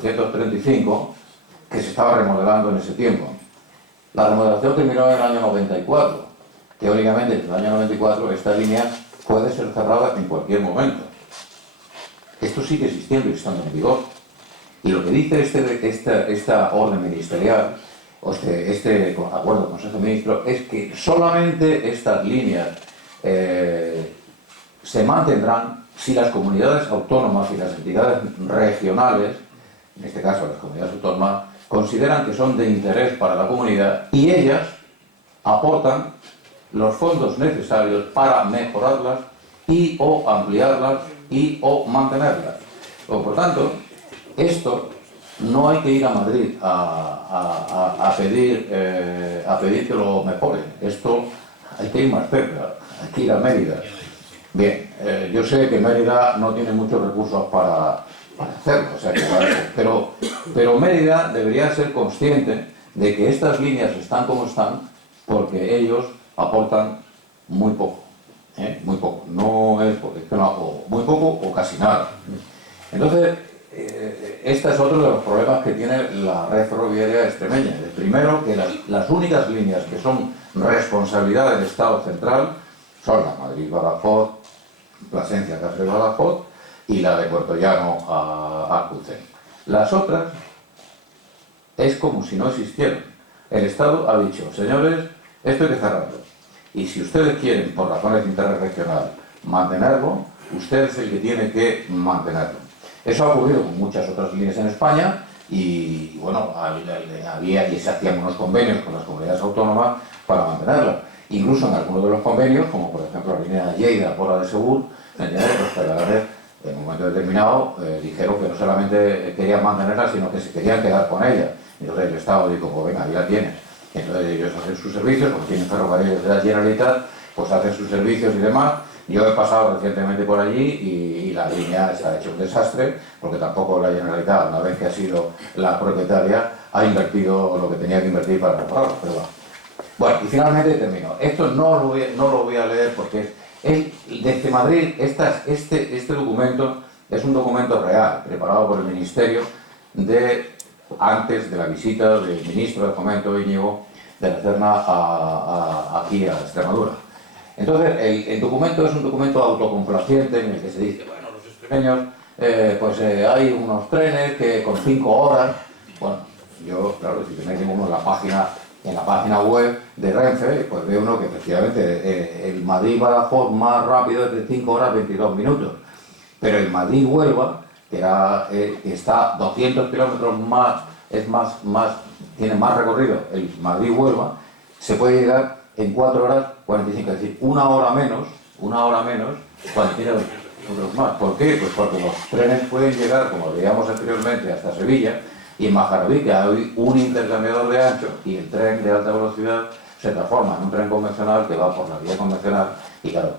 435, que se estaba remodelando en ese tiempo. La remodelación terminó en el año 94. Teóricamente, en el año 94, esta línea puede ser cerrada en cualquier momento. Esto sigue existiendo y estando en vigor. Y lo que dice esta orden ministerial, o este acuerdo del Consejo de Ministros, es que solamente estas líneas se mantendrán si las comunidades autónomas y las entidades regionales, en este caso las comunidades autónomas, consideran que son de interés para la comunidad y ellas aportan los fondos necesarios para mejorarlas y o ampliarlas y o mantenerlas. Por tanto, esto no hay que ir a Madrid a pedir que lo mejoren. Esto hay que ir más cerca, hay que ir a Mérida. Bien, yo sé que Mérida no tiene muchos recursos para hacerlo, o sea, pero Mérida debería ser consciente de que estas líneas están como están porque ellos aportan muy poco, muy poco, no es porque no, muy poco o casi nada. Entonces, este es otro de los problemas que tiene la red ferroviaria extremeña. El primero, que las únicas líneas que son responsabilidad del Estado central son la Madrid-Badajoz, Plasencia-Cáceres-Badajoz y la de Puerto Llano a Alcucén. Las otras es como si no existieran. El Estado ha dicho, señores, esto hay que cerrarlo. Y si ustedes quieren, por razones de interés regional, mantenerlo, usted es el que tiene que mantenerlo. Eso ha ocurrido con muchas otras líneas en España y, bueno, había y se hacían unos convenios con las comunidades autónomas para mantenerlas. Incluso en algunos de los convenios, como por ejemplo la línea de Lleida por la de Segur, los pedaleros en un momento determinado dijeron que no solamente querían mantenerla, sino que se querían quedar con ella. Entonces el Estado dijo, pues venga, ahí la tienes. Entonces ellos hacen sus servicios, como tienen ferrocarriles de la Generalitat, pues hacen sus servicios y demás. Yo he pasado recientemente por allí y la línea se ha hecho un desastre, porque tampoco la Generalitat, una vez que ha sido la propietaria, ha invertido lo que tenía que invertir para repararlo. Pero bueno, y finalmente termino. Esto no lo voy a leer porque desde Madrid este documento es un documento real, preparado por el Ministerio antes de la visita del ministro de Fomento, Íñigo, de la Serna aquí a Extremadura. Entonces, el documento es un documento autocomplaciente en el que se dice, bueno, los extremeños, hay unos trenes que con 5 horas, bueno, yo, claro, si tenéis uno en la página web de Renfe, pues ve uno que efectivamente el Madrid-Badajoz más rápido es de 5 horas 22 minutos, pero el Madrid-Huelva, que está 200 kilómetros más, tiene más recorrido, el Madrid-Huelva, se puede llegar en 4 horas 45, es decir, una hora menos, cuando tiene 200 kilómetros más. ¿Por qué? Pues porque los trenes pueden llegar, como veíamos anteriormente, hasta Sevilla, y en Majaraví, que hay un intercambiador de ancho, y el tren de alta velocidad se transforma en un tren convencional que va por la vía convencional, y claro,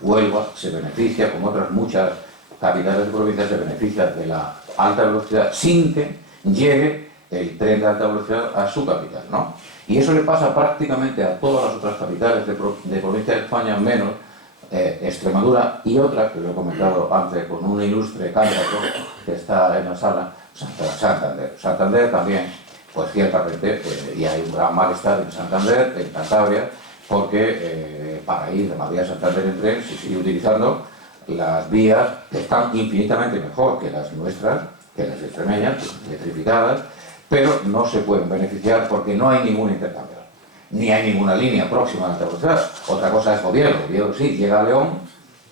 Huelva se beneficia, como otras muchas capitales de provincias, se beneficia de la alta velocidad sin que llegue el tren de alta velocidad a su capital, ¿no? Y eso le pasa prácticamente a todas las otras capitales de provincia de España, menos Extremadura y otra, que lo he comentado antes con un ilustre candidato que está en la sala, Santander. Santander también, pues ciertamente, y hay un gran malestar en Santander, en Cantabria, porque para ir de Madrid a Santander en tren se sigue utilizando las vías que están infinitamente mejor que las nuestras, que las extremeñas, electrificadas, pero no se pueden beneficiar porque no hay ningún intercambio, ni hay ninguna línea próxima a alta velocidad. Otra cosa es Oviedo sí, llega a León,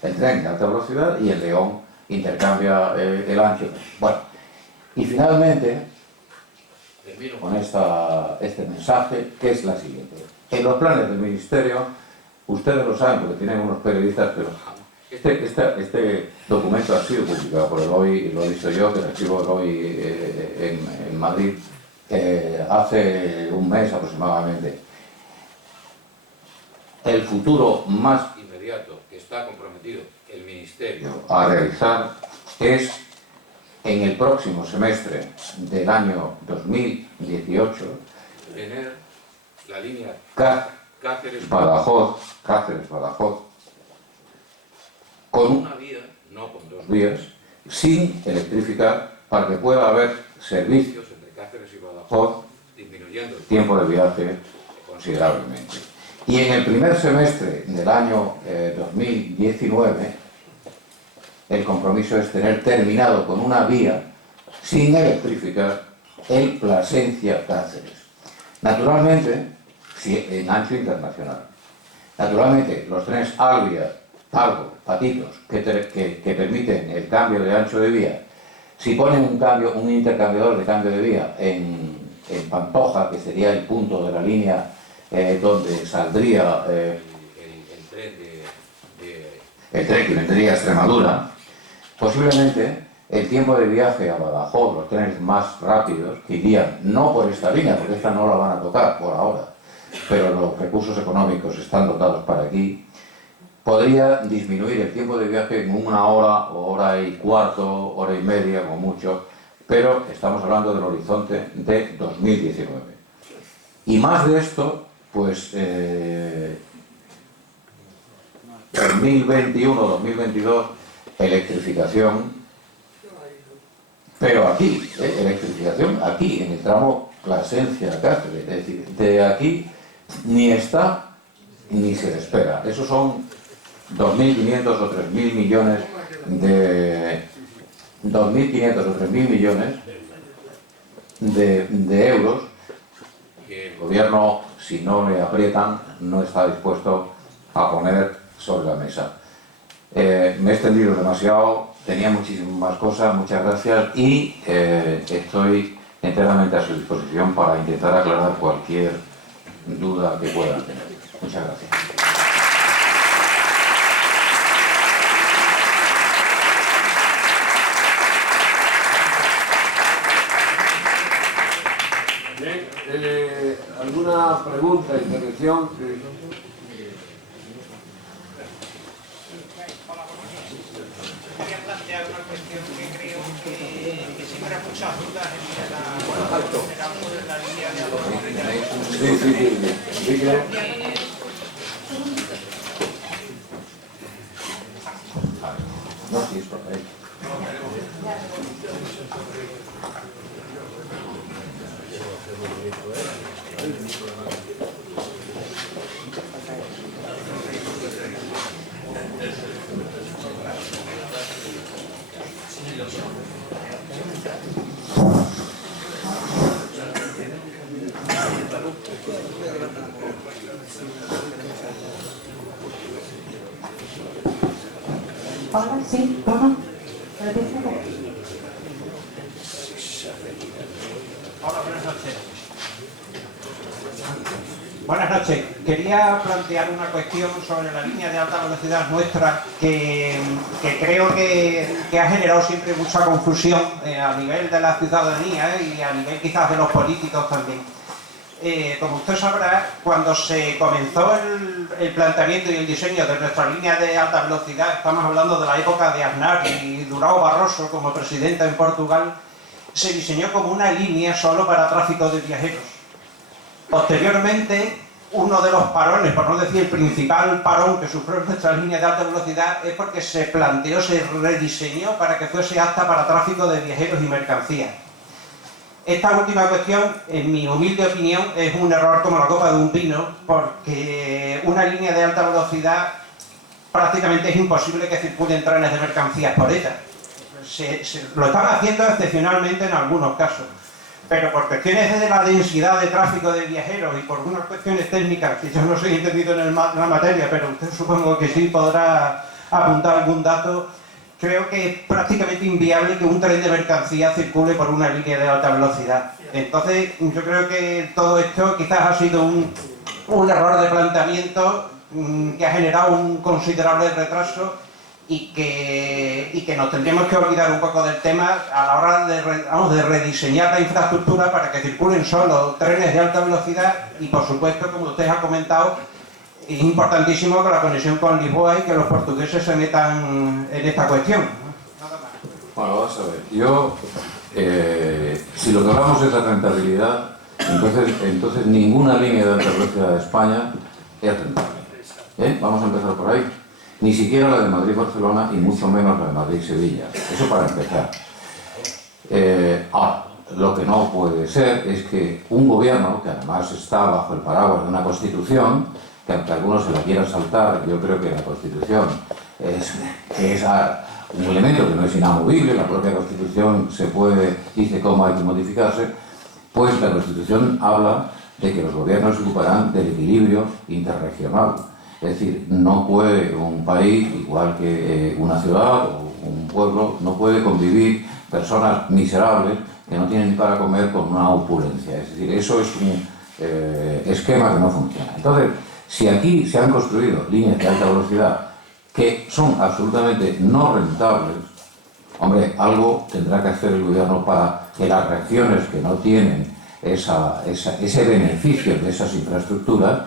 el tren de alta velocidad, y el León intercambia el ancho. Bueno, y finalmente, termino con este mensaje, que es la siguiente. En los planes del Ministerio, ustedes lo saben porque tienen unos periodistas, pero este documento ha sido publicado por el BOI, y lo he visto yo, que recibo el BOI en Madrid hace un mes aproximadamente. El futuro más inmediato que está comprometido el Ministerio a realizar es en el próximo semestre del año 2018 tener la línea Cáceres-Badajoz con una vía, no con 2 vías, sin electrificar para que pueda haber servicios entre Cáceres y Badajoz, disminuyendo el tiempo de viaje considerablemente. Y en el primer semestre del año 2019, el compromiso es tener terminado con una vía sin electrificar el Plasencia-Cáceres. Naturalmente, en ancho internacional. Naturalmente, los trenes Alvia, Talgo, Patitos, que permiten el cambio de ancho de vía, si ponen un intercambiador de cambio de vía en Pantoja, que sería el punto de la línea donde saldría el tren que vendría a Extremadura, posiblemente el tiempo de viaje a Badajoz, los trenes más rápidos, que irían no por esta línea, porque esta no la van a tocar por ahora, pero los recursos económicos están dotados para aquí, podría disminuir el tiempo de viaje en 1 hora, o hora y cuarto, hora y media, como mucho, pero estamos hablando del horizonte de 2019. Y más de esto, pues 2021-2022, electrificación, pero aquí, electrificación aquí, en el tramo Plasencia-Cáceres, es decir, de aquí ni está ni se le espera. Esos son 2.500 o 3.000 millones de 2.500 o 3.000 millones de euros que el gobierno, si no le aprietan, no está dispuesto a poner sobre la mesa. Me he extendido demasiado, tenía muchísimas más cosas, muchas gracias, y estoy enteramente a su disposición para intentar aclarar cualquier duda que puedan tener. Muchas gracias. Bien, ¿alguna pregunta, intervención? Quería plantear una cuestión que creo que siempre ha muchas dudas en la línea de alta velocidad. No, sí, es por ahí. Hola, sí, bueno. Hola, buenas noches. Buenas noches. Quería plantear una cuestión sobre la línea de alta velocidad nuestra que creo que ha generado siempre mucha confusión a nivel de la ciudadanía y a nivel quizás de los políticos también. Como usted sabrá, cuando se comenzó el planteamiento y el diseño de nuestra línea de alta velocidad, estamos hablando de la época de Aznar y Durão Barroso como presidenta en Portugal, se diseñó como una línea solo para tráfico de viajeros. Posteriormente, uno de los parones, por no decir el principal parón que sufrió nuestra línea de alta velocidad, es porque se planteó, se rediseñó para que fuese apta para tráfico de viajeros y mercancías. Esta última cuestión, en mi humilde opinión, es un error como la copa de un pino, porque una línea de alta velocidad prácticamente es imposible que circulen trenes de mercancías por ella. Lo están haciendo excepcionalmente en algunos casos, pero por cuestiones de la densidad de tráfico de viajeros y por unas cuestiones técnicas, que yo no soy entendido en la materia, pero usted supongo que sí podrá apuntar algún dato, creo que es prácticamente inviable que un tren de mercancía circule por una línea de alta velocidad. Entonces, yo creo que todo esto quizás ha sido un error de planteamiento que ha generado un considerable retraso y que nos tendríamos que olvidar un poco del tema a la hora de rediseñar la infraestructura para que circulen solo trenes de alta velocidad y, por supuesto, como usted ha comentado, es importantísimo que la conexión con Lisboa y que los portugueses se metan en esta cuestión. Bueno, vamos a ver. Yo, si lo que hablamos es de rentabilidad, entonces ninguna línea de alta velocidad de España es rentable. Vamos a empezar por ahí. Ni siquiera la de Madrid-Barcelona y mucho menos la de Madrid-Sevilla. Eso para empezar. Ahora, lo que no puede ser es que un gobierno, que además está bajo el paraguas de una Constitución, que aunque algunos se la quieran saltar, yo creo que la Constitución es un elemento que no es inamovible, la propia Constitución dice cómo hay que modificarse, pues la Constitución habla de que los gobiernos se ocuparán del equilibrio interregional. Es decir, no puede un país, igual que una ciudad o un pueblo, no puede convivir personas miserables que no tienen ni para comer con una opulencia. Es decir, eso es un esquema que no funciona. Entonces, si aquí se han construido líneas de alta velocidad que son absolutamente no rentables, hombre, algo tendrá que hacer el gobierno para que las regiones que no tienen ese beneficio de esas infraestructuras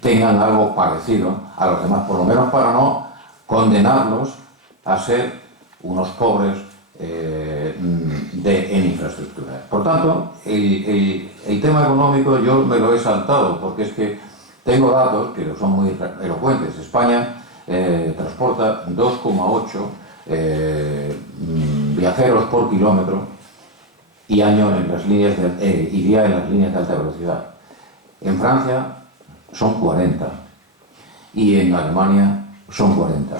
tengan algo parecido a los demás, por lo menos para no condenarlos a ser unos pobres en infraestructuras. Por tanto, el tema económico yo me lo he saltado, porque es que tengo datos que son muy elocuentes. España transporta 2,8 viajeros por kilómetro y año en las líneas y día en las líneas de alta velocidad. En Francia son 40 y en Alemania son 40.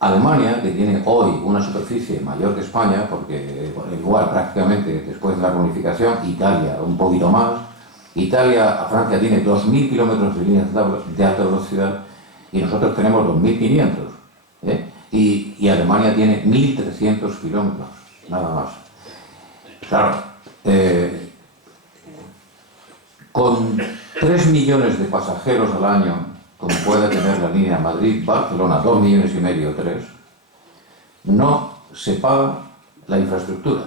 Alemania, que tiene hoy una superficie mayor que España, porque igual prácticamente después de la reunificación, Italia un poquito más, a Francia tiene 2.000 kilómetros de líneas de alta velocidad y nosotros tenemos 2.500. Y Alemania tiene 1.300 kilómetros, nada más. Claro, con 3 millones de pasajeros al año, como puede tener la línea Madrid-Barcelona, 2,5 millones, 3, no se paga la infraestructura.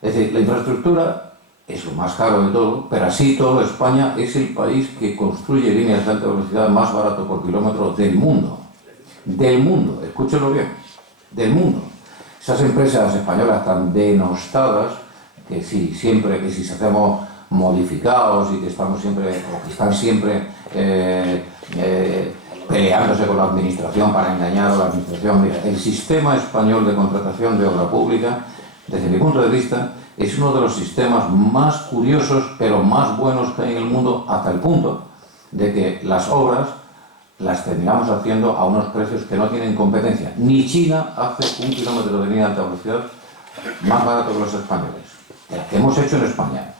Es decir, la infraestructura es lo más caro de todo, pero así todo España es el país que construye líneas de alta velocidad más barato por kilómetro del mundo. Del mundo, escúchenlo bien, del mundo. Esas empresas españolas tan denostadas, que si se hacemos modificados y que estamos siempre, o que están siempre peleándose con la administración para engañar a la administración. Mira, el sistema español de contratación de obra pública, desde mi punto de vista, es uno de los sistemas más curiosos, pero más buenos que hay en el mundo, hasta el punto de que las obras las terminamos haciendo a unos precios que no tienen competencia. Ni China hace 1 kilómetro de línea de alta velocidad más barato que los españoles. El que hemos hecho en España.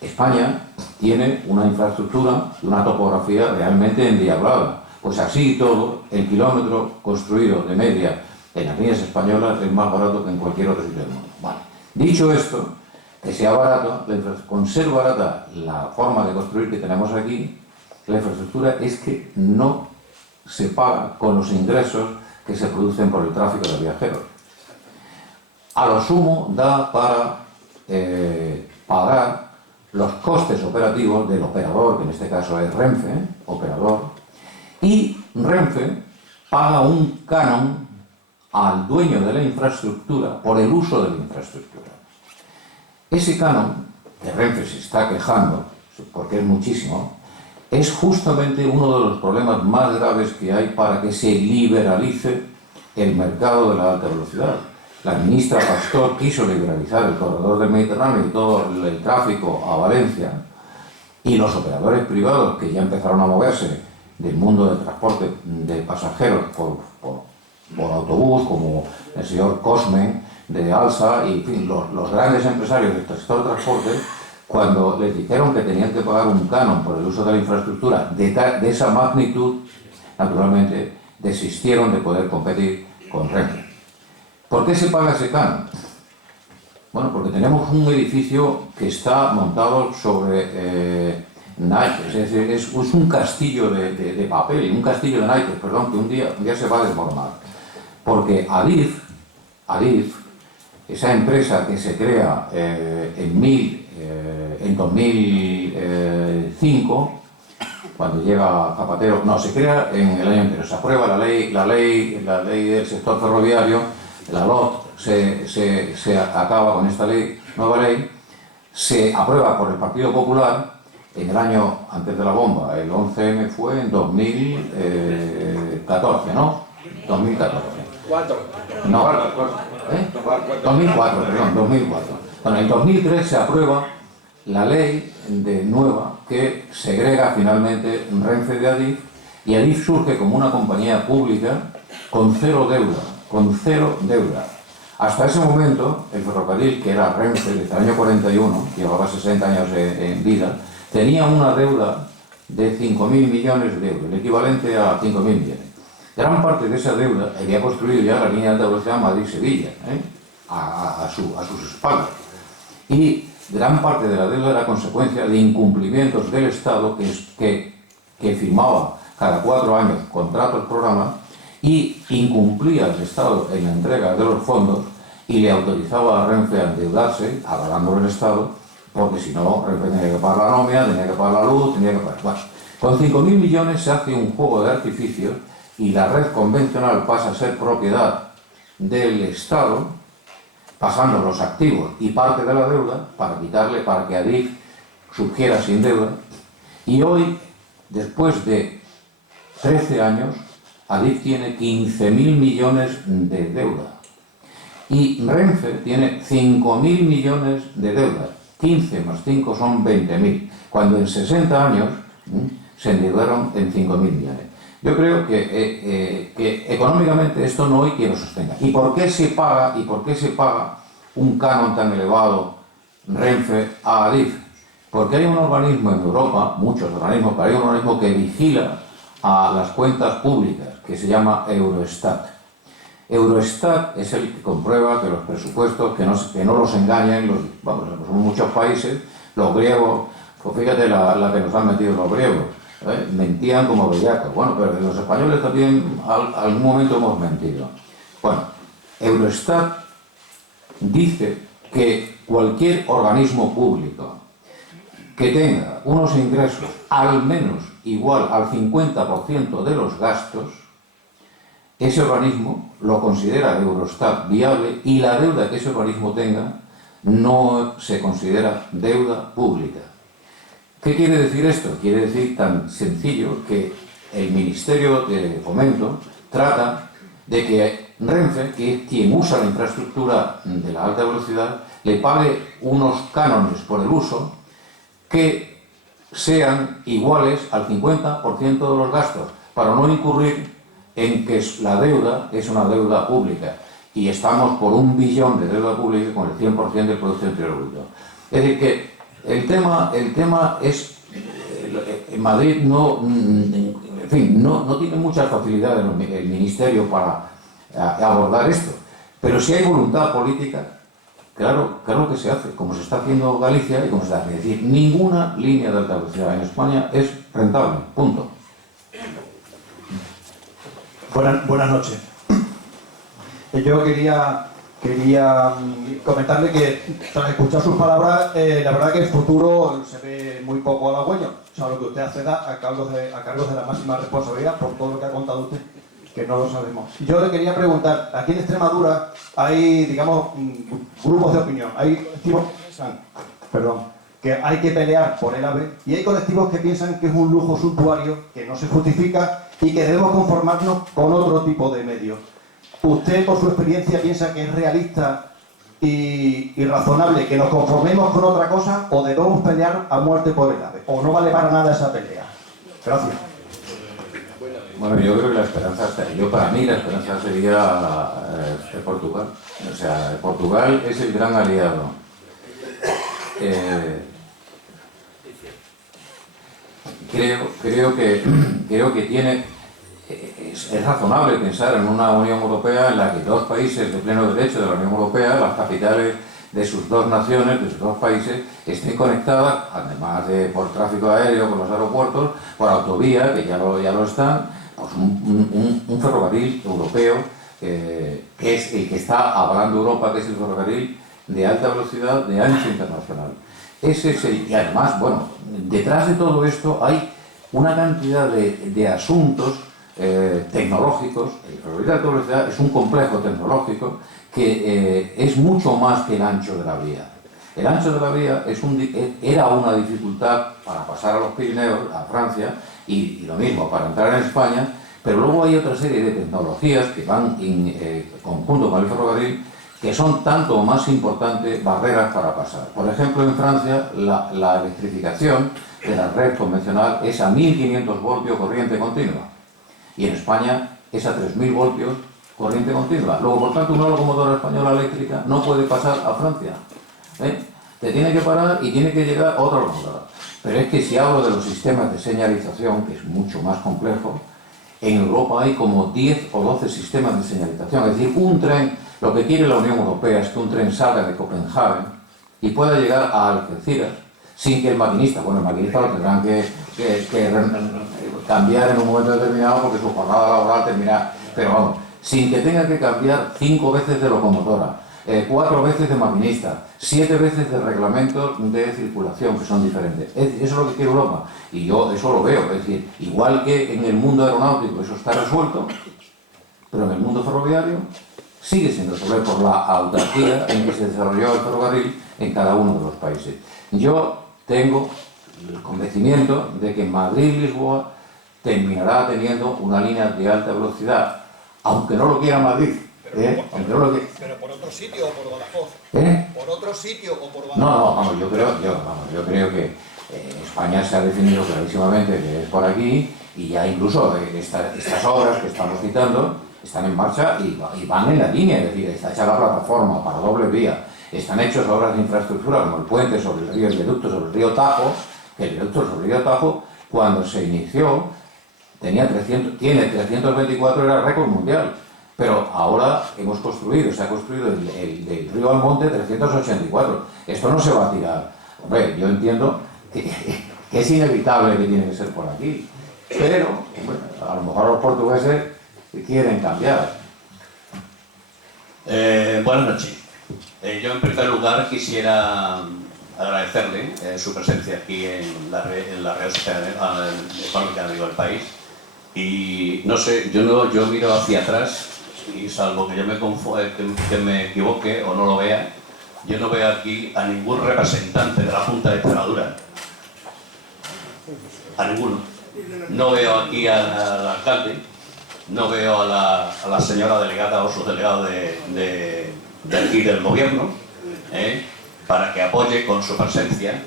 España tiene una infraestructura y una topografía realmente endiablada. Pues así y todo, el kilómetro construido de media en las líneas españolas es más barato que en cualquier otro sitio del mundo. Vale. Dicho esto, que sea barato, con ser barata la forma de construir que tenemos aquí, la infraestructura es que no se paga con los ingresos que se producen por el tráfico de viajeros. A lo sumo da para pagar los costes operativos del operador, que en este caso es Renfe, operador, y Renfe paga un canon al dueño de la infraestructura por el uso de la infraestructura. Ese canon, que Renfe se está quejando, porque es muchísimo, es justamente uno de los problemas más graves que hay para que se liberalice el mercado de la alta velocidad. La ministra Pastor quiso liberalizar el corredor del Mediterráneo y todo el tráfico a Valencia, y los operadores privados que ya empezaron a moverse del mundo del transporte de pasajeros por autobús, como el señor Cosmen de Alsa, y en fin, los grandes empresarios del sector transporte, cuando les dijeron que tenían que pagar un canon por el uso de la infraestructura de esa magnitud, naturalmente desistieron de poder competir con Renfe. ¿Por qué se paga ese canon? Bueno, porque tenemos un edificio que está montado sobre naipes, es decir, es un castillo de papel, un castillo de naipes, perdón, que un día se va a desmoronar. Porque Adif, esa empresa que se crea en 2005, cuando llega Zapatero, no, se crea en el año anterior, se aprueba la ley del sector ferroviario, la LOT se acaba con esta nueva ley, se aprueba por el Partido Popular en el año antes de la bomba. El 11M fue en 2014, ¿no? 2014. ¿Cuánto? No, 2004, perdón, 2004. Bueno, en 2003 se aprueba la ley nueva que segrega finalmente Renfe de Adif, y Adif surge como una compañía pública con cero deuda. Hasta ese momento, el ferrocarril, que era Renfe desde el año 41, llevaba 60 años en vida, tenía una deuda de 5.000 millones de euros, el equivalente a 5.000 millones. Gran parte de esa deuda había construido ya la línea de alta velocidad Madrid-Sevilla, a sus espaldas. Y gran parte de la deuda era consecuencia de incumplimientos del Estado que firmaba cada 4 años contratos programa y incumplía el Estado en la entrega de los fondos y le autorizaba a Renfe a endeudarse, avalándolo el Estado, porque si no, Renfe tenía que pagar la nómina, tenía que pagar la luz, tenía que pagar... Bueno, con 5.000 millones se hace un juego de artificios y la red convencional pasa a ser propiedad del Estado, pasando los activos y parte de la deuda para que Adif surgiera sin deuda. Y hoy, después de 13 años, Adif tiene 15.000 millones de deuda y Renfe tiene 5.000 millones de deuda. 15 más 5 son 20.000, cuando en 60 años se endeudaron en 5.000 millones. Yo creo que económicamente esto no hay quien lo sostenga. ¿Y por qué se paga un canon tan elevado Renfe a Adif? Porque hay un organismo en Europa, muchos organismos, pero hay un organismo que vigila a las cuentas públicas, que se llama Eurostat. Eurostat es el que comprueba que los presupuestos, que no los engañan, son muchos países, los griegos, pues fíjate la que nos han metido los griegos, mentían como bellacos. Bueno, pero los españoles también algún momento hemos mentido. Bueno, Eurostat dice que cualquier organismo público que tenga unos ingresos al menos igual al 50% de los gastos, ese organismo lo considera Eurostat viable y la deuda que ese organismo tenga no se considera deuda pública. ¿Qué quiere decir esto? Quiere decir tan sencillo que el Ministerio de Fomento trata de que Renfe, que es quien usa la infraestructura de la alta velocidad, le pague unos cánones por el uso que sean iguales al 50% de los gastos, para no incurrir en que la deuda es una deuda pública. Y estamos por 1 billón de deuda pública con el 100% del Producto Interior Bruto. Es decir, que el tema es... En Madrid no tiene mucha facilidad el Ministerio para abordar esto, pero si hay voluntad política, claro que se hace, como se está haciendo en Galicia y como se hace. Es decir, ninguna línea de alta velocidad en España es rentable, punto. Buenas noches. Yo quería comentarle que tras escuchar sus palabras, la verdad que el futuro se ve muy poco halagüeño. O sea, lo que usted hace da a cargos de la máxima responsabilidad por todo lo que ha contado usted, que no lo sabemos. Yo le quería preguntar, aquí en Extremadura hay, digamos, grupos de opinión, hay colectivos que piensan, que hay que pelear por el AVE, y hay colectivos que piensan que es un lujo suntuario, que no se justifica y que debemos conformarnos con otro tipo de medios. ¿Usted, por su experiencia, piensa que es realista y razonable que nos conformemos con otra cosa, o debemos pelear a muerte por el AVE? ¿O no vale para nada esa pelea? Gracias. Bueno, yo creo que la esperanza, para mí la esperanza sería Portugal. O sea, Portugal es el gran aliado. Creo que tiene... Es razonable pensar en una Unión Europea en la que 2 países de pleno derecho de la Unión Europea, las capitales de sus 2 naciones, de sus 2 países, estén conectadas, además de por tráfico aéreo, por los aeropuertos, por autovía, que ya lo están, pues un ferrocarril europeo, que es el que está avalando Europa, que es el ferrocarril de alta velocidad de ancho internacional. Ese es y además, bueno, detrás de todo esto hay una cantidad de asuntos tecnológicos. El ferrocarril de alta velocidad es un complejo tecnológico que es mucho más que el ancho de la vía. El ancho de la vía era una dificultad para pasar a los Pirineos, a Francia, y lo mismo para entrar en España, pero luego hay otra serie de tecnologías que van en conjunto con el ferrocarril que son tanto o más importantes barreras para pasar. Por ejemplo, en Francia, la electrificación de la red convencional es a 1.500 voltios corriente continua, y en España es a 3.000 voltios corriente continua. Luego, por tanto, una locomotora española eléctrica no puede pasar a Francia. Te tiene que parar y tiene que llegar otra locomotora. Pero es que si hablo de los sistemas de señalización, que es mucho más complejo, en Europa hay como 10 o 12 sistemas de señalización. Es decir, un tren, lo que quiere la Unión Europea es que un tren salga de Copenhague y pueda llegar a Algeciras sin que el maquinista, bueno, el maquinista lo tendrán que cambiar en un momento determinado porque su jornada laboral termina, pero vamos, sin que tenga que cambiar 5 veces de locomotora, 4 veces de maquinista, 7 veces de reglamentos de circulación que son diferentes. Eso es lo que quiere Europa, y yo eso lo veo. Es decir, igual que en el mundo aeronáutico eso está resuelto, pero en el mundo ferroviario sigue sin resolver por la autarquía en que se desarrolló el ferrocarril en cada uno de los países. Yo tengo el convencimiento de que Madrid-Lisboa terminará teniendo una línea de alta velocidad, aunque no lo quiera Madrid. Pero por otro sitio o por Badajoz. ¿Por otro sitio o por Badajoz? No, vamos, yo creo que España se ha definido clarísimamente que es por aquí, y ya incluso estas obras que estamos citando están en marcha y van en la línea. Es decir, está hecha la plataforma para doble vía, están hechas obras de infraestructura como el puente sobre el río, el viaducto sobre el río Tajo, que el viaducto sobre el río Tajo, cuando se inició, tiene 324, era récord mundial. Pero ahora se ha construido del río Almonte 384. Esto no se va a tirar. Hombre, yo entiendo que es inevitable que tiene que ser por aquí. Pero, bueno, a lo mejor los portugueses quieren cambiar. Buenas noches. Yo en primer lugar quisiera agradecerle su presencia aquí en la Real Sociedad Económica del país. Y no sé, yo miro hacia atrás, y salvo que yo que me equivoque o no lo vea, yo no veo aquí a ningún representante de la Junta de Extremadura. A ninguno. No veo aquí al alcalde, no veo a la señora delegada o subdelegado de aquí del gobierno, para que apoye con su presencia,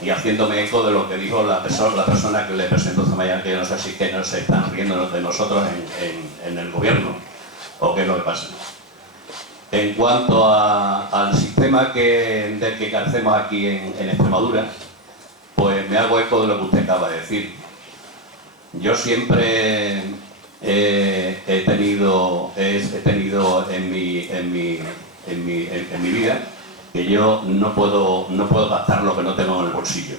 y haciéndome eco de lo que dijo la persona que le presentó esta mañana, que no sé si que no se están riendo de nosotros en el gobierno, o qué es lo que pasa. En cuanto al sistema del que carecemos aquí en Extremadura, pues me hago eco de lo que usted acaba de decir. Yo siempre he tenido en mi vida que yo no puedo gastar lo que no tengo en el bolsillo.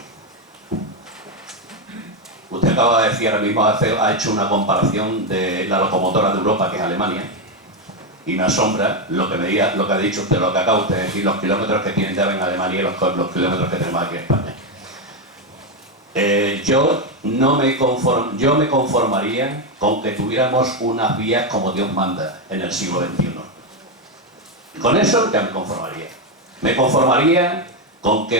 Usted acaba de decir ahora mismo, ha hecho una comparación de la locomotora de Europa, que es Alemania, y me asombra lo que ha dicho usted, lo que acaba usted de decir, los kilómetros que tienen ya en Alemania y los kilómetros que tenemos aquí en España. Yo me conformaría con que tuviéramos unas vías como Dios manda en el siglo XXI. Con eso ya me conformaría. Me conformaría con que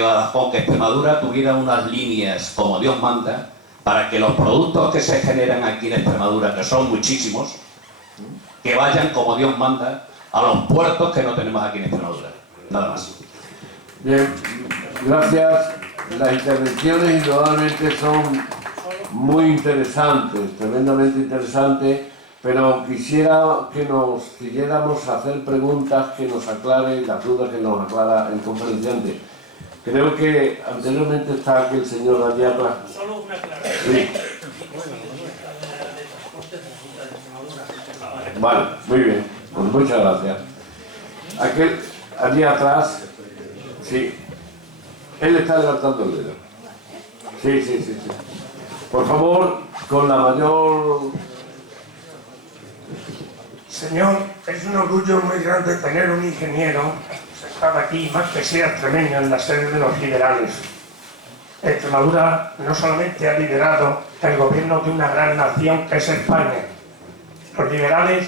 Extremadura tuviera unas líneas como Dios manda para que los productos que se generan aquí en Extremadura, que son muchísimos, que vayan como Dios manda a los puertos que no tenemos aquí en Extremadura. Nada más. Bien, gracias. Las intervenciones indudablemente son muy interesantes, tremendamente interesantes, pero quisiera que nos siguiéramos a hacer preguntas que nos aclaren las dudas que nos aclara el conferenciante. Creo que anteriormente está aquí el señor allí atrás. Solo una aclaración. Sí. Vale, muy bien, pues muchas gracias. Aquel allí atrás, sí, él está levantando el dedo. Sí. Por favor, con la mayor... Señor, es un orgullo muy grande tener un ingeniero sentado aquí, más que sea extremeño, en la sede de los liberales. Extremadura no solamente ha liderado el gobierno de una gran nación que es España. Los liberales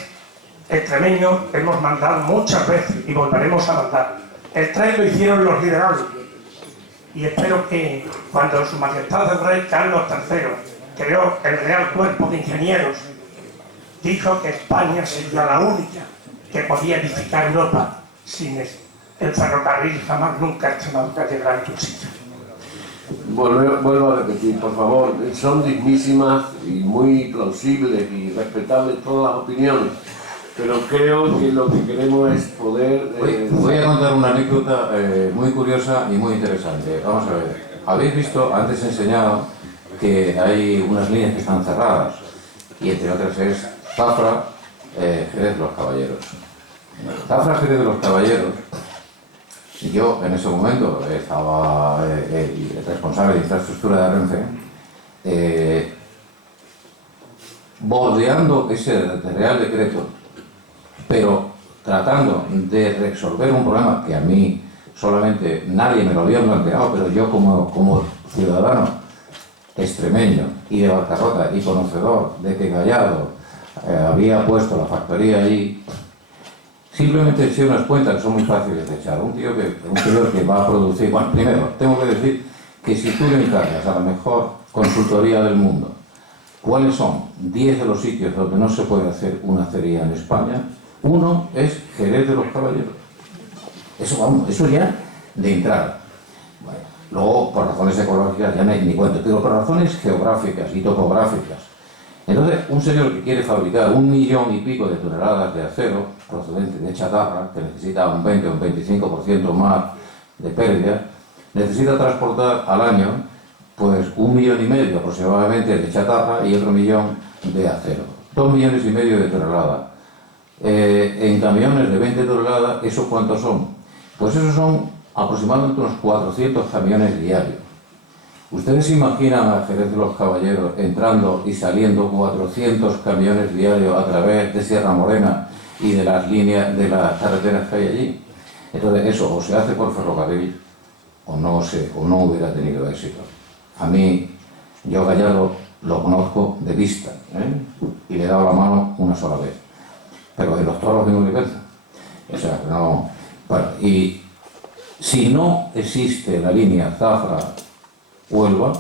extremeños hemos mandado muchas veces y volveremos a mandar. El tren lo hicieron los liberales. Y espero que cuando Su Majestad el Rey Carlos III creó el Real Cuerpo de Ingenieros, dijo que España sería la única que podía edificar Europa sin el ferrocarril jamás nunca Extremadura llegará a ningún sitio. Vuelvo a repetir, por favor, son dignísimas y muy plausibles y respetables todas las opiniones, pero creo que lo que queremos es poder... Voy a contar una anécdota muy curiosa y muy interesante. Vamos a ver, habéis visto, antes he enseñado que hay unas líneas que están cerradas, y entre otras es Zafra, Jerez de los Caballeros. Zafra, Jerez de los Caballeros, yo en ese momento estaba el responsable de infraestructura de Renfe, bordeando ese Real Decreto, pero tratando de resolver un problema que a mí solamente nadie me lo había planteado, pero yo como ciudadano extremeño y de Barcarrota y conocedor de que Gallardo había puesto la factoría allí, simplemente eché unas cuentas que son muy fáciles de echar. Un tío que va a producir... Bueno, primero, tengo que decir que si tú le encargas a la mejor consultoría del mundo cuáles son 10 de los sitios donde no se puede hacer una acería en España, uno es Jerez de los Caballeros. Eso, vamos, eso ya de entrada. Bueno, luego, por razones ecológicas ya no hay ni cuento, pero por razones geográficas y topográficas. Entonces, un señor que quiere fabricar 1 millón y pico de toneladas de acero procedente de chatarra, que necesita un 20 o un 25% más de pérdida, necesita transportar al año pues 1,5 millones aproximadamente de chatarra y otro 1 millón de acero. 2,5 millones de toneladas. En camiones de 20 toneladas, ¿eso cuántos son? Pues esos son aproximadamente unos 400 camiones diarios. ¿Ustedes se imaginan a Jerez de los Caballeros entrando y saliendo 400 camiones diarios a través de Sierra Morena y de las líneas, de las carreteras que hay allí? Entonces eso o se hace por ferrocarril o no hubiera tenido éxito. A mí, yo Gallardo lo conozco de vista, y le he dado la mano una sola vez, pero en los toros vengo de cabeza. O sea, no... Bueno, y si no existe la línea Zafra-Huelva,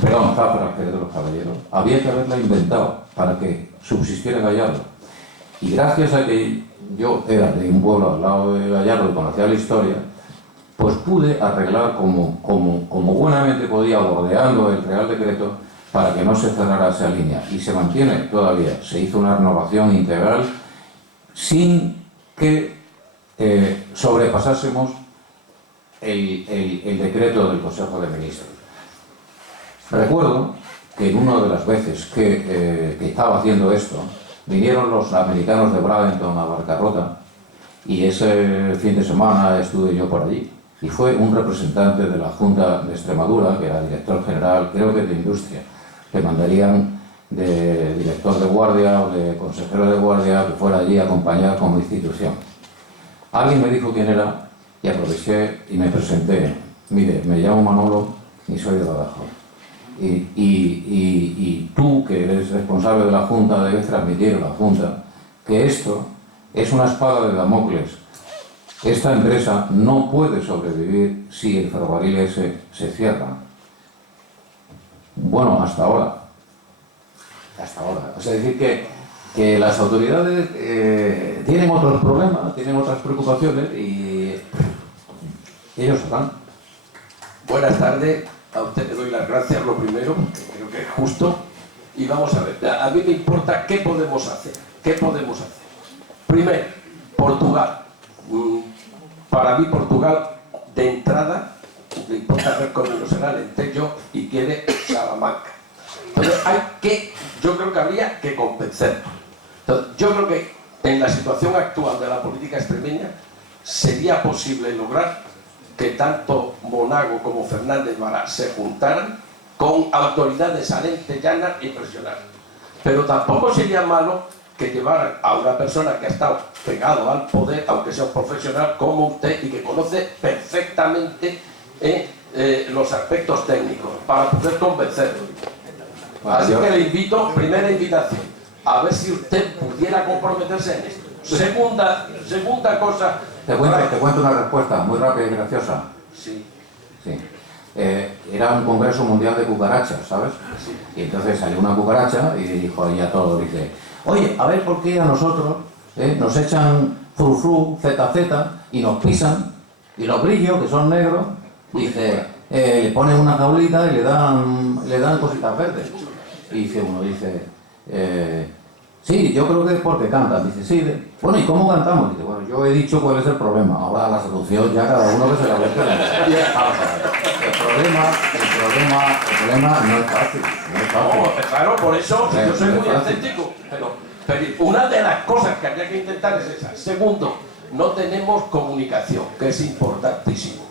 perdón, Zafra, Jerez de los Caballeros, había que haberla inventado para que subsistiera Gallardo. Y gracias a que yo era de un pueblo al lado de Gallardo y conocía la historia, pues pude arreglar como buenamente podía, bordeando el Real Decreto, para que no se cerrara esa línea. Y se mantiene todavía. Se hizo una renovación integral sin que sobrepasásemos el decreto del Consejo de Ministros. Recuerdo que en una de las veces que estaba haciendo esto, vinieron los americanos de Bradenton a Barcarrota, y ese fin de semana estuve yo por allí. Y fue un representante de la Junta de Extremadura, que era director general, creo que de Industria, que mandarían de director de guardia o de consejero de guardia que fuera allí a acompañar como institución. Alguien me dijo quién era y aproveché y me presenté. Mire, me llamo Manolo y soy de Badajoz. Y tú, que eres responsable de la Junta, debes transmitir a la Junta que esto es una espada de Damocles. Esta empresa no puede sobrevivir si el ferrocarril ese se cierra. Bueno, hasta ahora. Hasta ahora. O sea, es decir que las autoridades tienen otros problemas, tienen otras preocupaciones y ellos sabrán. Buenas tardes. A usted le doy las gracias, lo primero, que creo que es justo. Y vamos a ver, a mí me importa qué podemos hacer. ¿Qué podemos hacer? Primero, Portugal. Para mí Portugal, de entrada, le importa ver cómo será el Entello y quiere Salamanca. Entonces yo creo que habría que convencerlo. Entonces, yo creo que en la situación actual de la política extremeña sería posible lograr que tanto Monago como Fernández Vara se juntaran con autoridades alentellanas y presionaran. Pero tampoco sería malo que llevaran a una persona que ha estado pegado al poder, aunque sea un profesional como usted y que conoce perfectamente los aspectos técnicos, para poder convencerlo. Así que le invito, primera invitación, a ver si usted pudiera comprometerse en esto. Segunda cosa... Te cuento una respuesta muy rápida y graciosa. Sí. Sí. Era un congreso mundial de cucarachas, ¿sabes? Sí. Y entonces salió una cucaracha y dijo ahí a todos, dice, oye, a ver por qué a nosotros nos echan frufru, ZZ, y nos pisan, y los grillos, que son negros, dice, le ponen una jaulita y le dan cositas verdes. Y dice uno, sí, yo creo que es porque cantan. Dice, sí, bueno, ¿y cómo cantamos? Dice, bueno, yo he dicho cuál es el problema. Ahora la solución ya cada uno que se la busque. El problema no es fácil. No, claro, por eso yo soy muy escéptico. Pero una de las cosas que habría que intentar es esa. Segundo, no tenemos comunicación, que es importantísimo.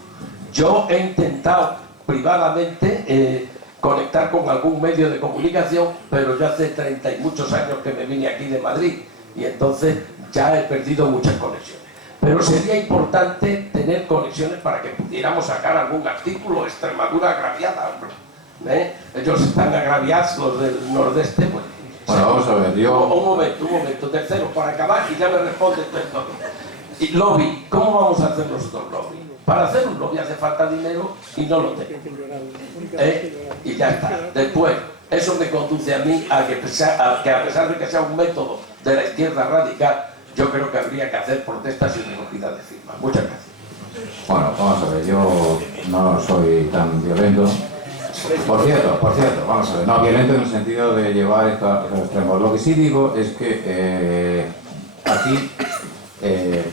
Yo he intentado privadamente conectar con algún medio de comunicación, pero ya hace 30 y muchos años que me vine aquí de Madrid y entonces ya he perdido muchas conexiones. Pero sería importante tener conexiones para que pudiéramos sacar algún artículo. Extremadura agraviada, hombre. Ellos están agraviados, los del nordeste, pues. Bueno, vamos a ver, Un momento. Tercero, para acabar, y ya me responde todo. Y lobby, ¿cómo vamos a hacer nosotros lobby? Para hacer un lobby hace falta dinero y no lo tengo. Y ya está. Después, eso me conduce a mí a que a pesar de que sea un método de la izquierda radical, yo creo que habría que hacer protestas y recogida de firmas. Muchas gracias. Bueno, vamos a ver, yo no soy tan violento. Por cierto, vamos a ver, no violento en el sentido de llevar esto a los extremos. Lo que sí digo es que aquí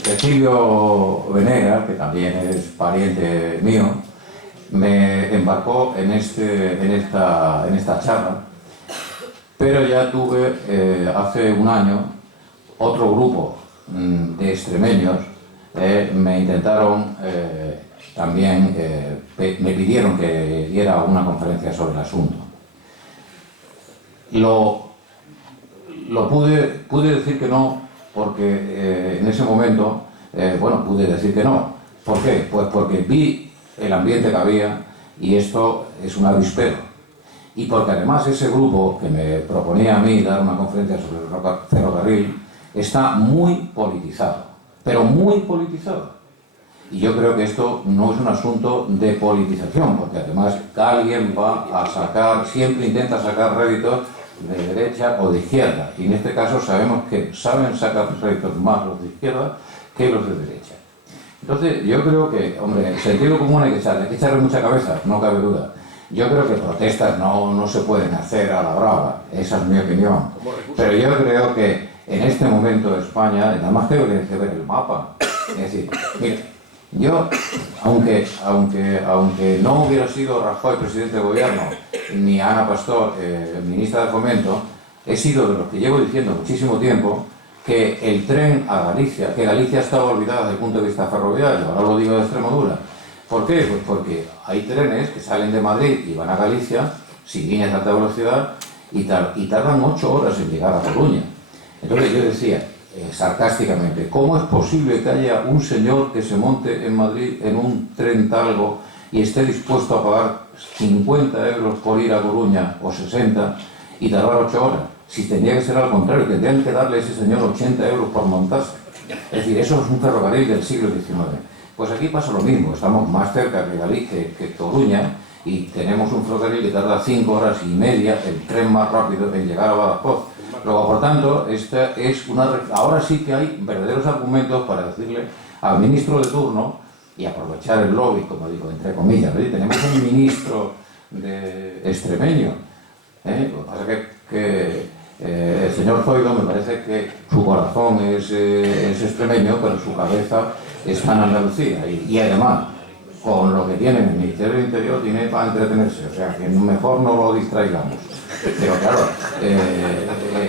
Cecilio Venegas, que también es pariente mío, me embarcó en esta charla, pero ya tuve hace un año otro grupo de extremeños, me intentaron también, me pidieron que diera una conferencia sobre el asunto. Pude decir que no, porque en ese momento, pude decir que no. ¿Por qué? Pues porque vi el ambiente que había y esto es un avispero. Y porque además ese grupo que me proponía a mí dar una conferencia sobre el ferrocarril está muy politizado, pero muy politizado. Y yo creo que esto no es un asunto de politización, porque además alguien va a sacar, siempre intenta sacar réditos de derecha o de izquierda, y en este caso sabemos que saben sacar réditos más los de izquierda que los de derecha. Entonces yo creo que, hombre, el sentido común hay que echarle mucha cabeza, no cabe duda. Yo creo que protestas no se pueden hacer a la brava, esa es mi opinión. Pero yo creo que en este momento de España, nada más creo que hay que ver el mapa. Es decir, mira, yo, aunque no hubiera sido Rajoy presidente de gobierno, ni Ana Pastor ministra de Fomento, he sido de los que llevo diciendo muchísimo tiempo que el tren a Galicia, que Galicia estaba olvidada desde el punto de vista ferroviario, ahora lo digo de Extremadura. ¿Por qué? Pues porque hay trenes que salen de Madrid y van a Galicia, sin líneas de alta velocidad, y tardan 8 horas en llegar a Coruña. Entonces yo decía, sarcásticamente, ¿cómo es posible que haya un señor que se monte en Madrid en un tren talgo y esté dispuesto a pagar 50 euros por ir a Coruña o 60 y tardar 8 horas? Si tendría que ser al contrario, tendrían que darle a ese señor 80 euros por montarse. Es decir, eso es un ferrocarril del siglo XIX. Pues aquí pasa lo mismo, estamos más cerca que Galicia, que Coruña, y tenemos un ferrocarril que tarda 5 horas y media, el tren más rápido en llegar a Badajoz. Luego, por tanto, ahora sí que hay verdaderos argumentos para decirle al ministro de turno y aprovechar el lobby, como digo, entre comillas. ¿Veis? Tenemos un ministro extremeño. Lo que pasa es que el señor Zoido me parece que su corazón es extremeño, pero su cabeza está en Andalucía. Y además, con lo que tiene el Ministerio del Interior, tiene para entretenerse. O sea, que mejor no lo distraigamos. Pero claro,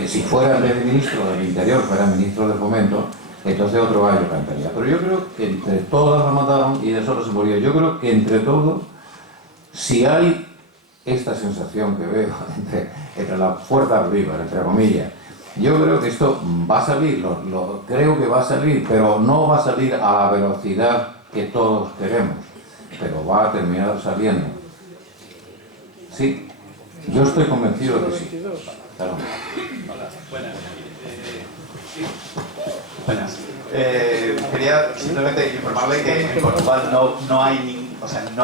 si fuera el ministro del Interior, fuera ministro de Fomento, entonces otro gallo cantaría. Pero yo creo que entre todas la mataron y de solo se murió. Yo creo que entre todos, si hay esta sensación que veo entre la fuerza arriba, entre comillas, yo creo que esto va a salir, creo que va a salir, pero no va a salir a la velocidad que todos queremos, pero va a terminar saliendo. Sí. Yo estoy convencido de que sí. Claro. Buenas. Quería simplemente informarle que en Portugal no hay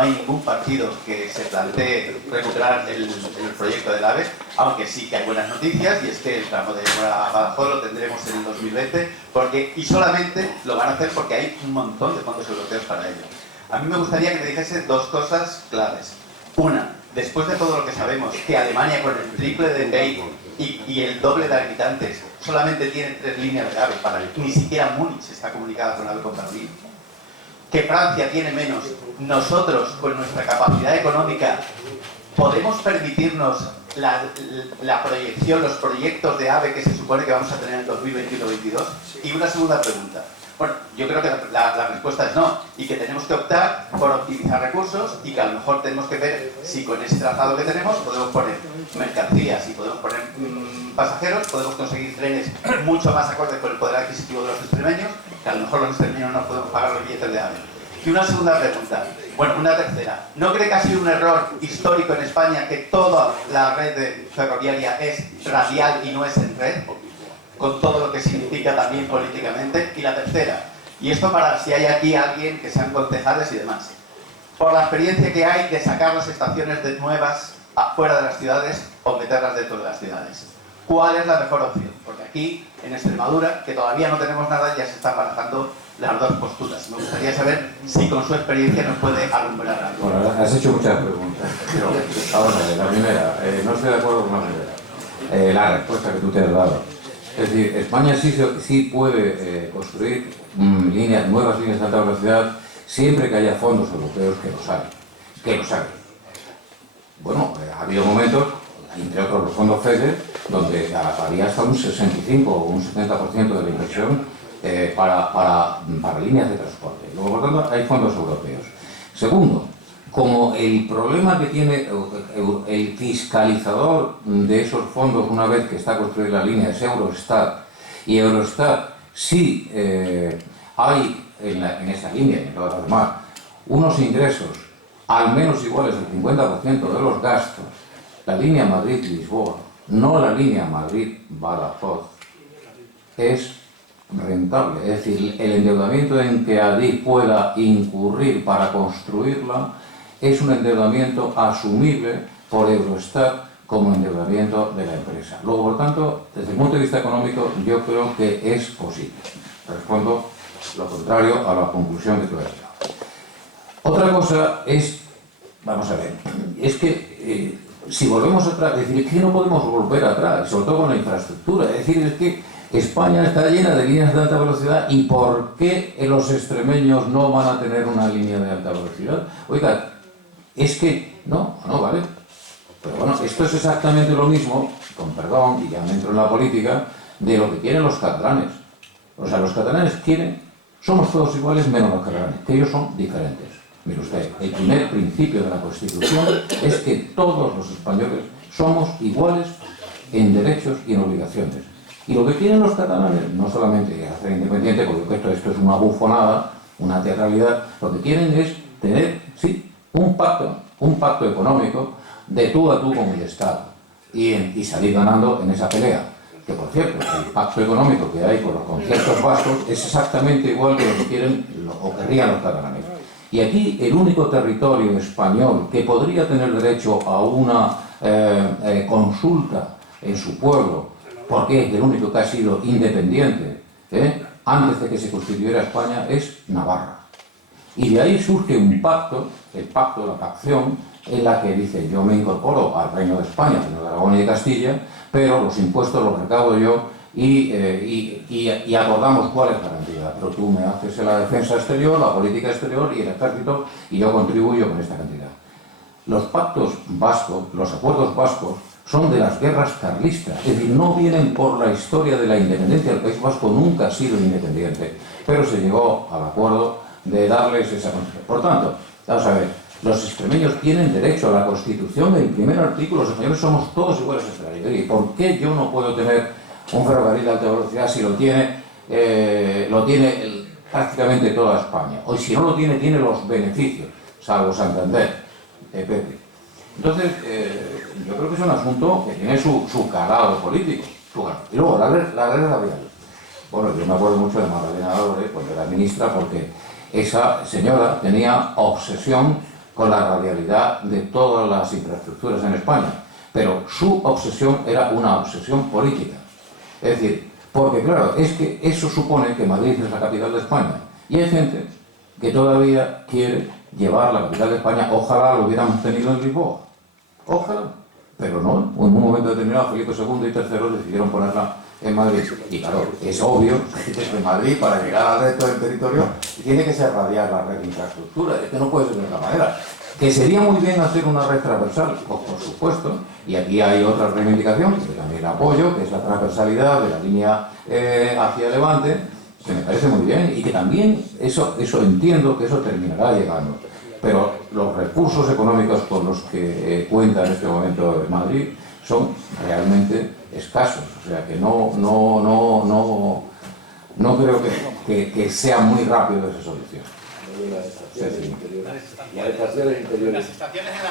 ningún partido que se plantee recuperar el proyecto del AVE, aunque sí que hay buenas noticias, y es que el tramo de Évora a Badajoz lo tendremos en el 2020, y solamente lo van a hacer porque hay un montón de fondos europeos para ello. A mí me gustaría que me dijese dos cosas claves. Una, después de todo lo que sabemos, que Alemania con el triple de PIB y el doble de habitantes solamente tiene 3 líneas de AVE, ni siquiera Múnich está comunicada con AVE con Berlín, que Francia tiene menos, nosotros con nuestra capacidad económica podemos permitirnos la proyección, los proyectos de AVE que se supone que vamos a tener en 2021-2022. Y una segunda pregunta. Bueno, yo creo que la respuesta es no, y que tenemos que optar por optimizar recursos, y que a lo mejor tenemos que ver si con ese trazado que tenemos podemos poner mercancías y podemos poner pasajeros, podemos conseguir trenes mucho más acordes con el poder adquisitivo de los extremeños, que a lo mejor los extremeños no podemos pagar los billetes de AVE. Y una segunda pregunta, bueno, una tercera. ¿No cree que ha sido un error histórico en España que toda la red ferroviaria es radial y no es en red? Con todo lo que significa también políticamente. Y la tercera, y esto para si hay aquí alguien que sean concejales y demás, por la experiencia que hay de sacar las estaciones nuevas afuera de las ciudades o meterlas dentro de las ciudades, ¿cuál es la mejor opción? Porque aquí, en Extremadura, que todavía no tenemos nada, ya se están barajando las dos posturas. Me gustaría saber si con su experiencia nos puede alumbrar algo. Bueno, has hecho muchas preguntas, pero ahora la primera, no estoy de acuerdo con la primera, la respuesta que tú te has dado. Es decir, España sí puede construir nuevas líneas de alta velocidad siempre que haya fondos europeos que los hay. Bueno, ha habido momentos, entre otros los fondos FEDER, donde había hasta un 65 o un 70% de la inversión para líneas de transporte. Luego, por tanto, hay fondos europeos. Segundo, como el problema que tiene el fiscalizador de esos fondos una vez que está construida la línea es Eurostat, y Eurostat sí hay en esa línea y en todas las demás unos ingresos al menos iguales del 50% de los gastos, la línea Madrid-Lisboa, no la línea Madrid-Badajoz, es rentable. Es decir, el endeudamiento en que Adif pueda incurrir para construirla es un endeudamiento asumible por Eurostat como endeudamiento de la empresa. Luego, por tanto, desde el punto de vista económico, yo creo que es posible. Respondo lo contrario a la conclusión que tú has dado. Otra cosa es, vamos a ver, es que si volvemos atrás, es decir, es que no podemos volver atrás, sobre todo con la infraestructura. Es decir, es que España está llena de líneas de alta velocidad, ¿y por qué los extremeños no van a tener una línea de alta velocidad? Oiga, es que no, vale. Pero bueno, esto es exactamente lo mismo, con perdón, y ya me entro en la política, de lo que quieren los catalanes. O sea, los catalanes quieren, somos todos iguales menos los catalanes, que ellos son diferentes. Mire usted, el primer principio de la Constitución es que todos los españoles somos iguales en derechos y en obligaciones. Y lo que quieren los catalanes, no solamente hacer independiente, porque esto es una bufonada, una teatralidad, lo que quieren es tener, sí, un pacto económico de tú a tú con el Estado y salir ganando en esa pelea. Que por cierto, el pacto económico que hay con los conciertos vascos es exactamente igual que lo que quieren o querrían los catalanes. Y aquí el único territorio español que podría tener derecho a una consulta en su pueblo, porque es el único que ha sido independiente antes de que se constituyera España, es Navarra. Y de ahí surge un pacto, el pacto de la pacción, en la que dice: yo me incorporo al Reino de España, Reino de Aragón y de Castilla, pero los impuestos los recaudo yo y acordamos cuál es la cantidad. Pero tú me haces la defensa exterior, la política exterior y el ejército, y yo contribuyo con esta cantidad. Los pactos vascos, los acuerdos vascos, son de las guerras carlistas, es decir, no vienen por la historia de la independencia. El País Vasco nunca ha sido independiente, pero se llegó al acuerdo de darles esa concesión. Por tanto, vamos a ver, los extremeños tienen derecho a la Constitución, el primer artículo, los españoles somos todos iguales extremeños. ¿Y por qué yo no puedo tener un ferrocarril de alta velocidad si lo tiene prácticamente toda España? O si no lo tiene, tiene los beneficios, salvo Santander, Pepe. Entonces, yo creo que es un asunto que tiene su calado político. Y luego, la red radial. Bueno, yo me acuerdo mucho de Magdalena Álvarez, cuando era ministra, porque esa señora tenía obsesión con la radialidad de todas las infraestructuras en España, pero su obsesión era una obsesión política. Es decir, porque claro, es que eso supone que Madrid es la capital de España, y hay gente que todavía quiere llevar la capital de España. Ojalá lo hubiéramos tenido en Lisboa, ojalá, pero no, en un momento determinado Felipe II y III decidieron ponerla en Madrid. Y claro, es obvio que desde Madrid, para llegar al resto del territorio, tiene que ser radial la red de infraestructura, es que no puede ser de otra manera. Que sería muy bien hacer una red transversal, pues por supuesto, y aquí hay otra reivindicación que también apoyo, que es la transversalidad de la línea hacia Levante, que me parece muy bien, y que también eso entiendo que eso terminará llegando. Pero los recursos económicos con los que cuenta en este momento Madrid son realmente escasos, o sea que no creo que sea muy rápido esa solución.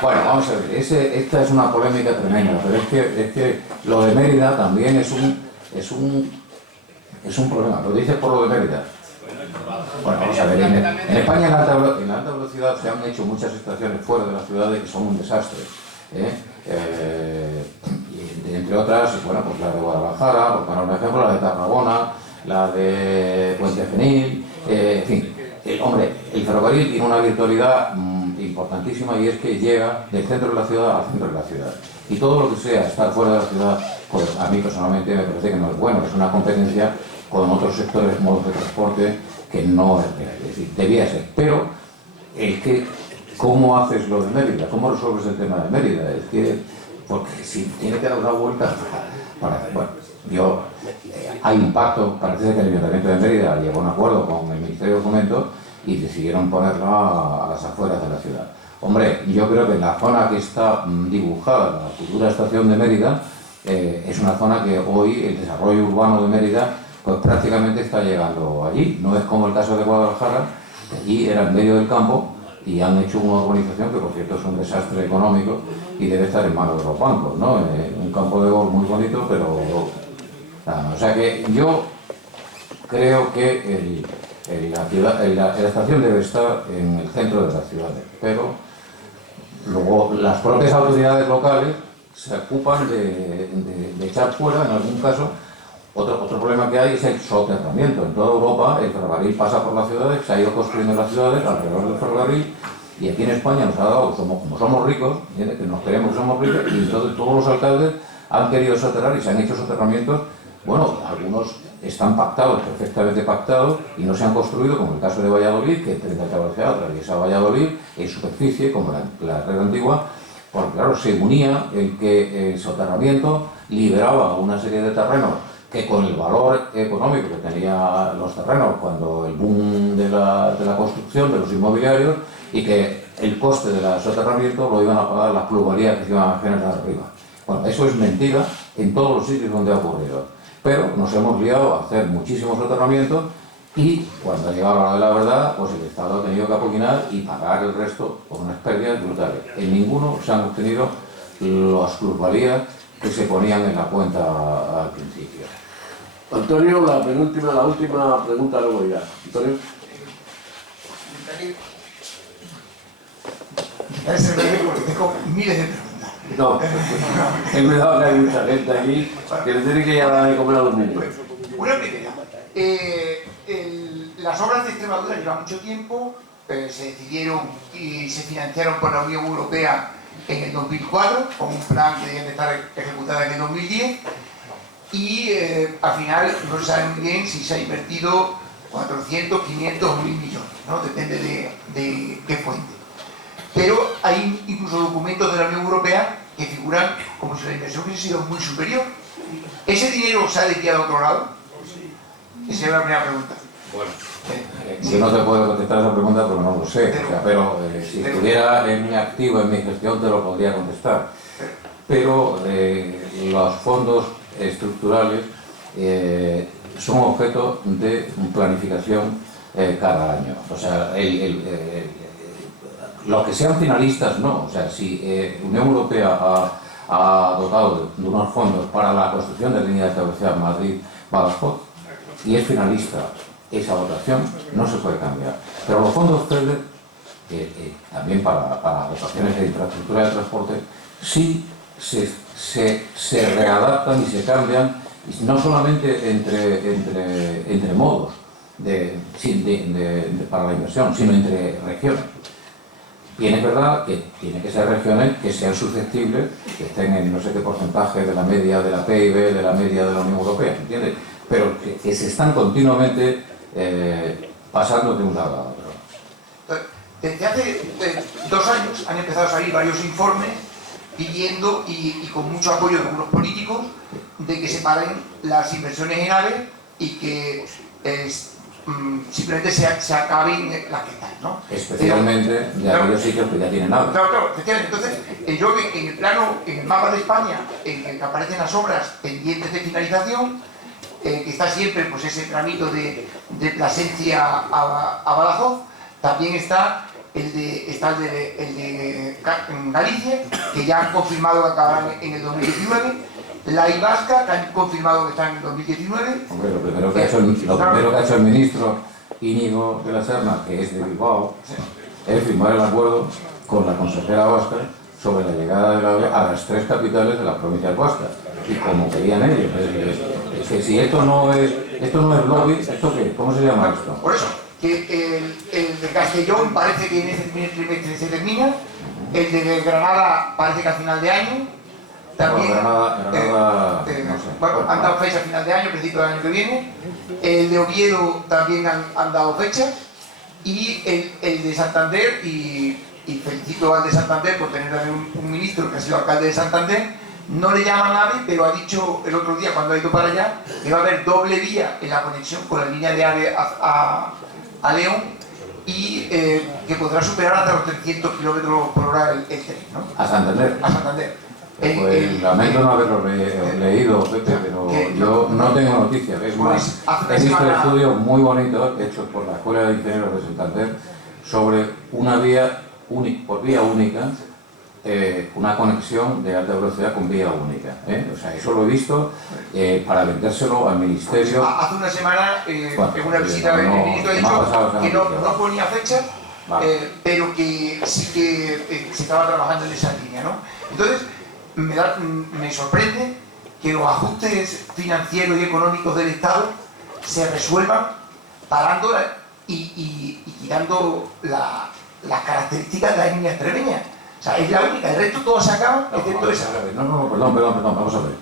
Bueno, vamos a ver, esta es una polémica tremenda, pero es que lo de Mérida también es un problema. ¿Lo dices por lo de Mérida? Bueno, vamos a ver, en España en alta velocidad se han hecho muchas estaciones fuera de las ciudades que son un desastre. Y entre otras, bueno, pues la de Guadalajara, por poner un ejemplo, la de Tarragona, la de Puente Genil, en fin. Hombre, el ferrocarril tiene una virtualidad importantísima, y es que llega del centro de la ciudad al centro de la ciudad. Y todo lo que sea estar fuera de la ciudad, pues a mí personalmente me parece que no es bueno, es una competencia con otros sectores, modos de transporte, que no es real, es decir, debía ser. Pero ¿cómo haces lo de Mérida? ¿Cómo resuelves el tema de Mérida? Es que, porque si tiene que dar una vuelta bueno, hay un pacto, parece que el Ayuntamiento de Mérida llegó a un acuerdo con el Ministerio de Fomento y decidieron ponerla a las afueras de la ciudad. Hombre, yo creo que la zona que está dibujada, la futura estación de Mérida, es una zona que hoy el desarrollo urbano de Mérida pues prácticamente está llegando allí. No es como el caso de Guadalajara, que allí era en medio del campo y han hecho una urbanización que, por cierto, es un desastre económico y debe estar en manos de los bancos, ¿no? Un campo de golf muy bonito, pero nada, o sea que yo creo que la estación debe estar en el centro de las ciudades, pero luego las propias autoridades locales se ocupan de echar fuera, en algún caso. Otro problema que hay es el soterramiento. En toda Europa el ferrocarril pasa por las ciudades, se ha ido construyendo las ciudades alrededor del ferrocarril, y aquí en España nos ha dado, como somos ricos, que nos creemos que somos ricos, y entonces todos los alcaldes han querido soterrar y se han hecho soterramientos. Bueno, algunos están pactados, perfectamente pactados, y no se han construido, como el caso de Valladolid, que el tren de alta velocidad atraviesa Valladolid en superficie, como la red antigua, porque claro, se unía el que el soterramiento liberaba una serie de terrenos que, con el valor económico que tenían los terrenos cuando el boom de la construcción de los inmobiliarios, y que el coste del soterramiento lo iban a pagar las plusvalías que se iban a generar arriba. Bueno, eso es mentira en todos los sitios donde ha ocurrido. Pero nos hemos liado a hacer muchísimos soterramientos, y cuando ha llegado la hora de la verdad, pues el Estado ha tenido que apoquinar y pagar el resto con unas pérdidas brutales. En ninguno se han obtenido las plusvalías que se ponían en la cuenta al principio. Antonio, la última pregunta luego ya. Antonio. Es breve porque tengo miles de preguntas. No, ten cuidado que hay mucha gente aquí que le tiene que llevar de comer a los niños. Una primera. Las obras de Extremadura llevan mucho tiempo, se decidieron y se financiaron por la Unión Europea en el 2004, con un plan que debía estar ejecutado en el 2010, y al final no se sabe muy bien si se ha invertido 400, 500 o 1.000 millones, ¿no? Depende de qué fuente. Pero hay incluso documentos de la Unión Europea que figuran como si la inversión hubiese sido muy superior. ¿Ese dinero se ha desviado a otro lado? Esa es la primera pregunta. Bueno, yo no te puedo contestar esa pregunta porque no lo sé, pero si estuviera en mi activo, en mi gestión, te lo podría contestar. Pero los fondos estructurales son objeto de planificación cada año. O sea, los que sean finalistas no. O sea, si Unión Europea ha dotado de unos fondos para la construcción de líneas de alta velocidad Madrid-Badajoz, y es finalista esa votación, no se puede cambiar. Pero los fondos FEDER, también para dotaciones de infraestructura de transporte, sí se readaptan y se cambian, no solamente entre modos para la inversión, sino entre regiones. Bien, es verdad que tiene que ser regiones que sean susceptibles, que estén en no sé qué porcentaje de la media de la PIB, de la media de la Unión Europea, ¿entiendes? Pero que se están continuamente pasando de un lado a otro. Desde hace 2 años han empezado a salir varios informes pidiendo, y con mucho apoyo de algunos políticos, de que se paren las inversiones en AVE y que simplemente se acaben las que están, ¿no? Especialmente de aquellos sitios que ya tienen AVE. Claro, efectivamente. Entonces, yo en el plano, en el mapa de España, en el que aparecen las obras pendientes de finalización, que está siempre pues ese tramito de Plasencia a Badajoz, también está el de Galicia, que ya han confirmado que acabarán en el 2019, la Ibasca, que han confirmado que están en el 2019. Hombre, lo primero que ha hecho el ministro Íñigo de la Serna, que es de Bilbao, es firmar el acuerdo con la consejera vasca sobre la llegada de la AVE a las 3 capitales de la provincia vasca. Y como querían ellos, es que si esto no es lobby, ¿esto qué? ¿Cómo se llama esto? Por eso, que el de Castellón parece que en ese primer trimestre se termina, el de Granada parece que a final de año, también, Granada, no sé. bueno, han dado fecha a final de año, principio del año que viene, el de Oviedo también han dado fecha, y el de Santander, y felicito al de Santander por tener también un ministro que ha sido alcalde de Santander. No le llaman AVE, pero ha dicho el otro día cuando ha ido para allá que va a haber doble vía en la conexión con la línea de AVE a León, y que podrá superar hasta los 300 km/h el tren, ¿no? A Santander. A Santander. Pues lamento no haberlo leído, Pepe, pero yo no tengo noticias. Es más, he visto estudios muy bonitos hechos por la Escuela de Ingenieros de Santander sobre una vía por vía única, una conexión de alta velocidad con vía única. O sea, eso lo he visto para vendérselo al Ministerio. Hace una semana, en una visita, el ministro ha dicho que no ponía fecha, pero que sí que se estaba trabajando en esa línea, ¿no? Entonces, me sorprende que los ajustes financieros y económicos del Estado se resuelvan parando y quitando las características de la línea extremeña. O sea, es la única, el resto todo se acaba, excepto esa. Perdón, vamos a ver.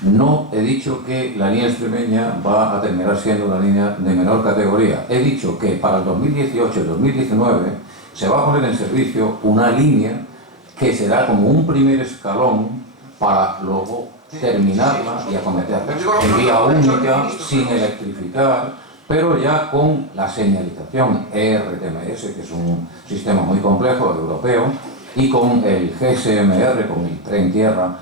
No he dicho que la línea extremeña va a terminar siendo una línea de menor categoría. He dicho que para el 2018 y 2019 se va a poner en servicio una línea que será como un primer escalón para luego terminarla y acometerla en vía única, sin electrificar, pero ya con la señalización ERTMS, que es un sistema muy complejo europeo, y con el GSMR, con el tren tierra,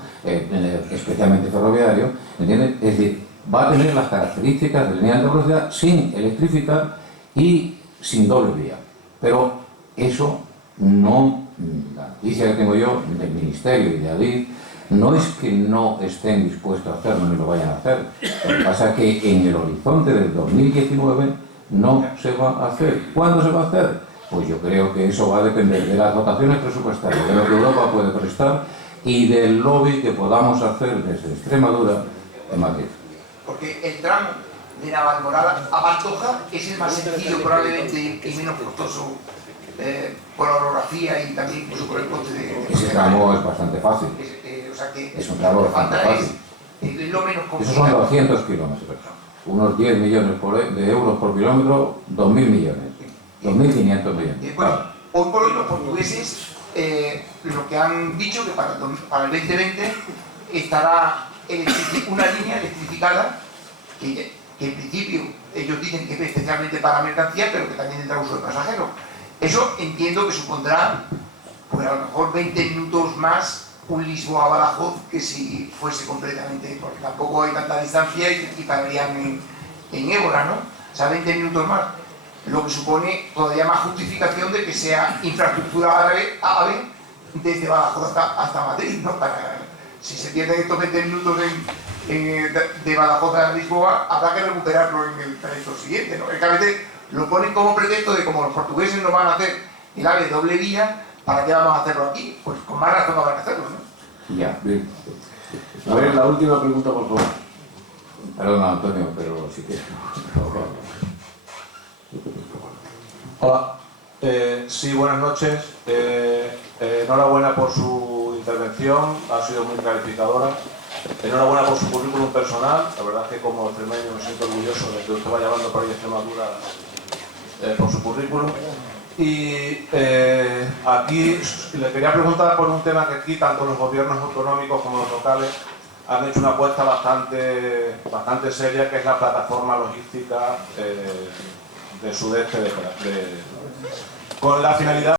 especialmente ferroviario, ¿entiendes? Es decir, va a tener las características de línea de alta velocidad sin electrificar y sin doble vía. Pero eso no, la noticia que tengo yo del Ministerio y de ADIF, no es que no estén dispuestos a hacerlo ni lo vayan a hacer. Lo que pasa es que en el horizonte del 2019 no se va a hacer. ¿Cuándo se va a hacer? Pues yo creo que eso va a depender de las dotaciones presupuestarias, de lo que Europa puede prestar y del lobby que podamos hacer desde Extremadura en Madrid. Porque el tramo de Navalmoral a Pantoja es el más sencillo probablemente y menos costoso por la orografía y también incluso por el coste de... Ese tramo es bastante fácil. O sea que es un tramo bastante fácil. Es lo menos complicado. Esos son 200 kilómetros. Unos 10 millones de euros por kilómetro, 2.000 millones. 2.500 millones. Bueno, hoy por hoy los portugueses lo que han dicho que para el 2020 estará una línea electrificada que en principio ellos dicen que es especialmente para mercancía, pero que también tendrá uso de pasajeros. Eso entiendo que supondrá pues a lo mejor 20 minutos más un Lisboa-Badajoz que si fuese completamente, porque tampoco hay tanta distancia y pararían en Évora, ¿no? O sea, 20 minutos más. Lo que supone todavía más justificación de que sea infraestructura AVE desde Badajoz hasta Madrid, ¿no? Si se pierden estos 20 minutos de Badajoz a Lisboa, habrá que recuperarlo en el trayecto siguiente, ¿no? Es que a veces lo ponen como pretexto de como los portugueses no van a hacer el AVE doble vía, ¿para qué vamos a hacerlo aquí? Pues con más razón habrá que hacerlo, ¿no? Ya. Bien. A ver, la última pregunta, por favor. Perdona, Antonio, pero si quieres. Hola. Sí, buenas noches. Enhorabuena por su intervención, ha sido muy clarificadora. Enhorabuena por su currículum personal. La verdad es que como extremeño me siento orgulloso de que usted vaya llevando por ahí Extremadura por su currículum. Y aquí le quería preguntar por un tema que aquí tanto los gobiernos autonómicos como los locales han hecho una apuesta bastante seria, que es la plataforma logística del sudeste con la finalidad